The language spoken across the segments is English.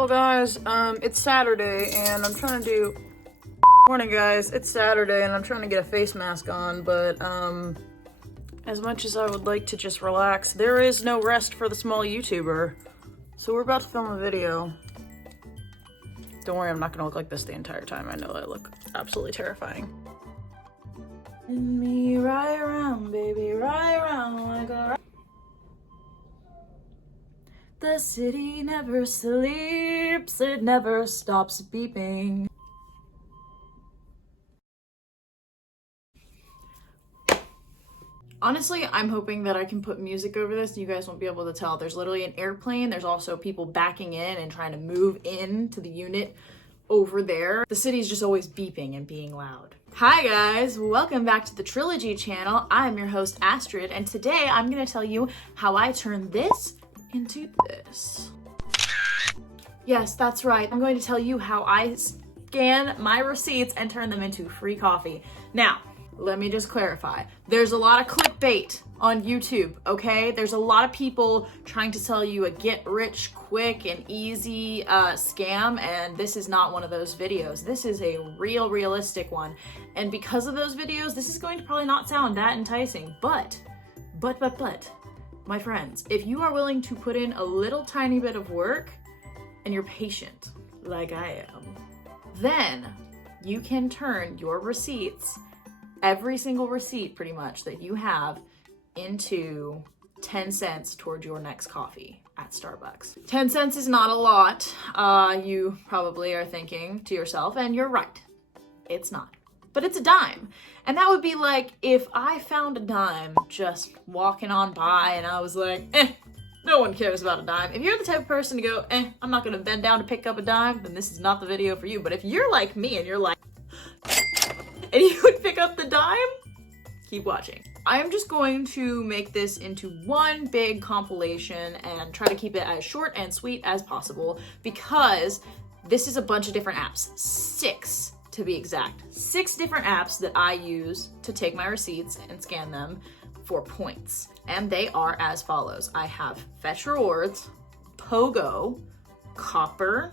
Well guys, it's Saturday and I'm trying to do... Morning guys, it's Saturday and I'm trying to get a face mask on, but as much as I would like to just relax, there is no rest for the small YouTuber. So we're about to film a video. Don't worry, I'm not gonna look like this the entire time. I know I look absolutely terrifying. And me right around, baby, right around like a... The city never sleeps, it never stops beeping. Honestly, I'm hoping that I can put music over this and you guys won't be able to tell. There's literally an airplane, there's also people backing in and trying to move into the unit over there. The city's just always beeping and being loud. Hi guys, welcome back to the Trilogy channel. I'm your host Astrid, and today I'm gonna tell you how I turned this into this. Yes, that's right. I'm going to tell you how I scan my receipts and turn them into free coffee. Now, let me just clarify. There's a lot of clickbait on YouTube, okay? There's a lot of people trying to sell you a get rich quick and easy scam, and this is not one of those videos. This is a realistic one. And because of those videos, this is going to probably not sound that enticing, but, my friends, if you are willing to put in a little tiny bit of work and you're patient, like I am, then you can turn your receipts, every single receipt pretty much that you have, into 10 cents towards your next coffee at Starbucks. 10 cents is not a lot, you probably are thinking to yourself, and you're right, it's not. But it's a dime. And that would be like if I found a dime just walking on by and I was like, no one cares about a dime. If you're the type of person to go, I'm not gonna bend down to pick up a dime, then this is not the video for you. But if you're like me and you're like, and you would pick up the dime, keep watching. I am just going to make this into one big compilation and try to keep it as short and sweet as possible because this is a bunch of different apps. 6 to be exact. 6 different apps that I use to take my receipts and scan them for points. And they are as follows. I have Fetch Rewards, Pogo, Copper,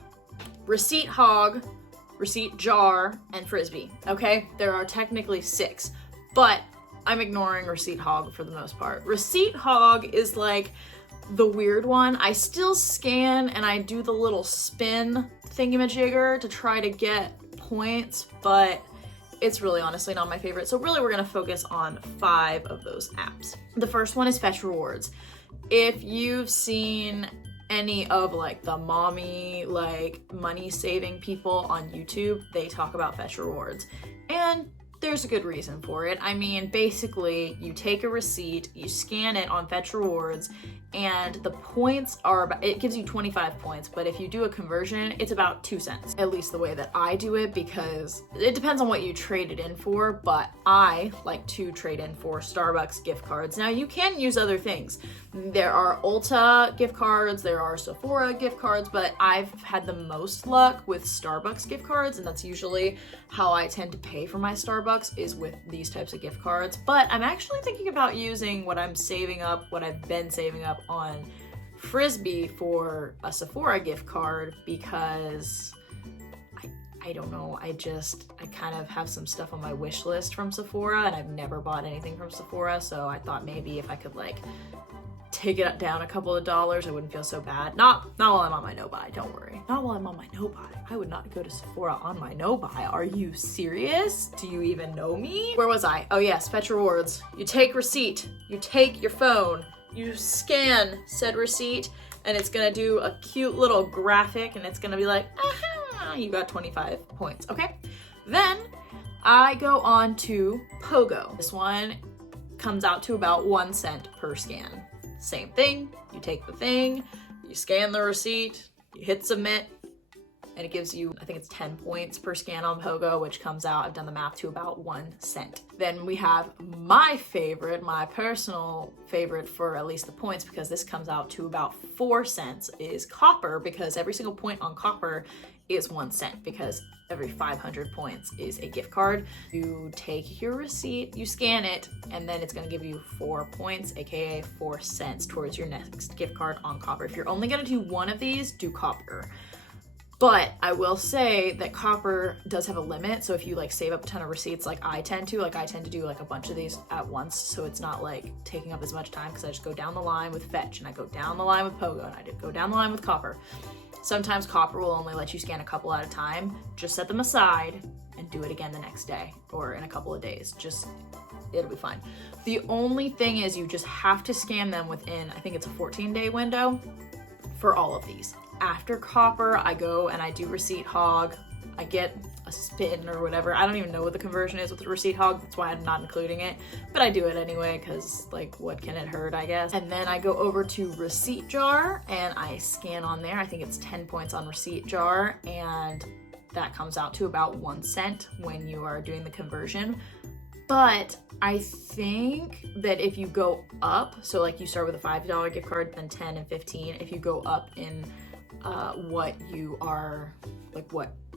Receipt Hog, Receipt Jar, and Frisbee. Okay, there are technically 6, but I'm ignoring Receipt Hog for the most part. Receipt Hog is like the weird one. I still scan and I do the little spin thingamajigger to try to get points, but it's really honestly not my favorite. So really we're gonna focus on 5 of those apps. The first one is Fetch Rewards. If you've seen any of like the mommy, like money saving people on YouTube, they talk about Fetch Rewards. And there's a good reason for it. I mean, basically you take a receipt, you scan it on Fetch Rewards, and the points are, it gives you 25 points, but if you do a conversion, it's about 2 cents. At least the way that I do it, because it depends on what you trade it in for, but I like to trade in for Starbucks gift cards. Now you can use other things. There are Ulta gift cards, there are Sephora gift cards, but I've had the most luck with Starbucks gift cards, and that's usually how I tend to pay for my Starbucks, is with these types of gift cards. But I'm actually thinking about using what I'm saving up, what I've been saving up on Frisbee for a Sephora gift card, because I don't know, I kind of have some stuff on my wish list from Sephora and I've never bought anything from Sephora, so I thought maybe if I could like take it down a couple of dollars, I wouldn't feel so bad. Not while I'm on my no-buy, don't worry. Not while I'm on my no-buy. I would not go to Sephora on my no-buy. Are you serious? Do you even know me? Where was I? Oh yes, Fetch Rewards. You take receipt, you take your phone, you scan said receipt, and it's gonna do a cute little graphic and it's gonna be like, aha, you got 25 points, okay? Then I go on to Pogo. This one comes out to about 1 cent per scan. Same thing, you take the thing, you scan the receipt, you hit submit, and it gives you, I think it's 10 points per scan on Pogo, which comes out, I've done the math, to about 1 cent. Then we have my favorite, my personal favorite for at least the points, because this comes out to about 4 cents, is Copper, because every single point on Copper is 1 cent, because every 500 points is a gift card. You take your receipt, you scan it, and then it's gonna give you 4 points, aka 4 cents towards your next gift card on Copper. If you're only gonna do one of these, do Copper. But I will say that Copper does have a limit. So if you like save up a ton of receipts, like I tend to do like a bunch of these at once. So it's not like taking up as much time because I just go down the line with Fetch and I go down the line with Pogo and I did go down the line with Copper. Sometimes Copper will only let you scan a couple at a time. Just set them aside and do it again the next day or in a couple of days. It'll be fine. The only thing is you just have to scan them within, I think it's a 14-day window for all of these. After Copper, I go and I do receipt hog. I get a spin or whatever. I don't even know what the conversion is with the receipt hog. That's why I'm not including it. But I do it anyway because like what can it hurt, I guess. And then I go over to receipt jar and I scan on there. I think it's 10 points on receipt jar and that comes out to about 1 cent when you are doing the conversion. But I think that if you go up, so like you start with a $5 gift card, then 10 and 15, if you go up in what you are, like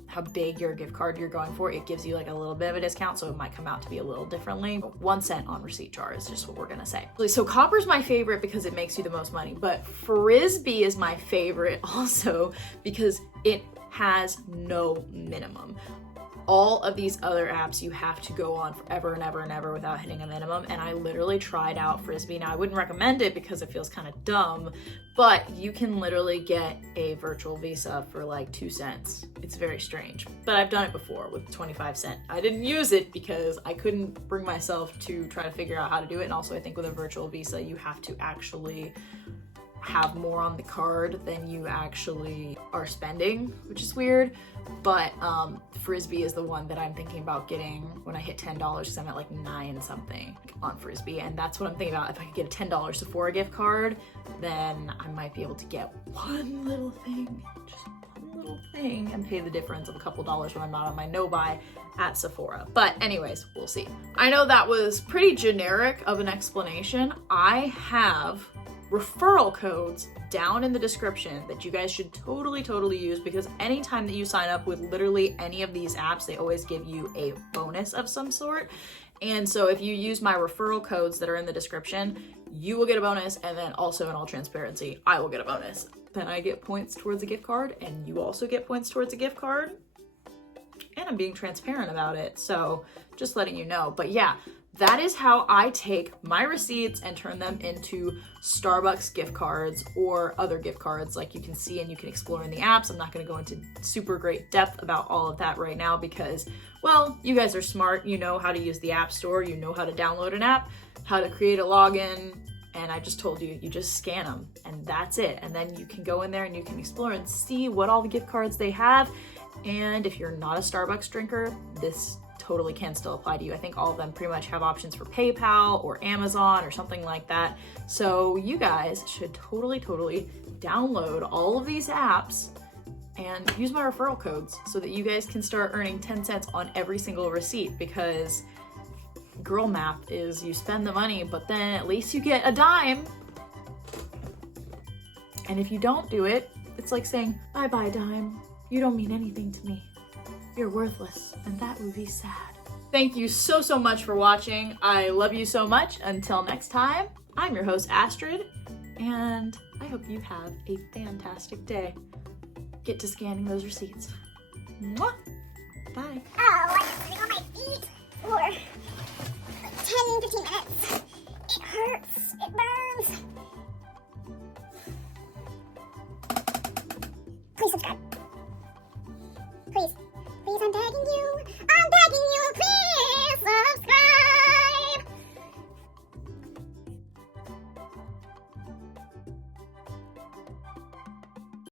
how big your gift card you're going for, it gives you like a little bit of a discount, so it might come out to be a little differently. 1 cent on receipt jar is just what we're gonna say. So Copper's my favorite because it makes you the most money, but Frisbee is my favorite also because it has no minimum. All of these other apps you have to go on forever and ever and ever without hitting a minimum, and I literally tried out Frisbee. Now I wouldn't recommend it because it feels kind of dumb, but you can literally get a virtual Visa for like 2 cents. It's very strange, but I've done it before with 25 cents. I didn't use it because I couldn't bring myself to try to figure out how to do it, and also I think with a virtual Visa you have to actually have more on the card than you actually are spending, which is weird. But Frisbee is the one that I'm thinking about getting when I hit $10 because I'm at like 9 something on Frisbee, and that's what I'm thinking about. If I could get a $10 Sephora gift card, then I might be able to get one little thing, just one little thing, and pay the difference of a couple dollars when I'm not on my no buy at Sephora. But anyways, we'll see. I know that was pretty generic of an explanation. I have referral codes down in the description that you guys should totally use, because anytime that you sign up with literally any of these apps, they always give you a bonus of some sort. And so if you use my referral codes that are in the description, you will get a bonus, and then also in all transparency, I will get a bonus. Then I get points towards a gift card, and you also get points towards a gift card. And I'm being transparent about it, so just letting you know. But yeah, that is how I take my receipts and turn them into Starbucks gift cards or other gift cards like you can see and you can explore in the apps. I'm not going to go into super great depth about all of that right now because, well, you guys are smart. You know how to use the App Store. You know how to download an app, how to create a login. And I just told you, you just scan them and that's it. And then you can go in there and you can explore and see what all the gift cards they have. And if you're not a Starbucks drinker, this totally can still apply to you. I think all of them pretty much have options for PayPal or Amazon or something like that. So you guys should totally download all of these apps and use my referral codes so that you guys can start earning 10 cents on every single receipt, because girl math is you spend the money, but then at least you get a dime. And if you don't do it, it's like saying, bye-bye dime. You don't mean anything to me. You're worthless, and that would be sad. Thank you so much for watching. I love you so much. Until next time, I'm your host, Astrid, and I hope you have a fantastic day. Get to scanning those receipts. Mwah! Bye. Oh, I've been sitting on my feet for like 10-15 minutes. It hurts. It burns. Please subscribe. Please. Please, I'm begging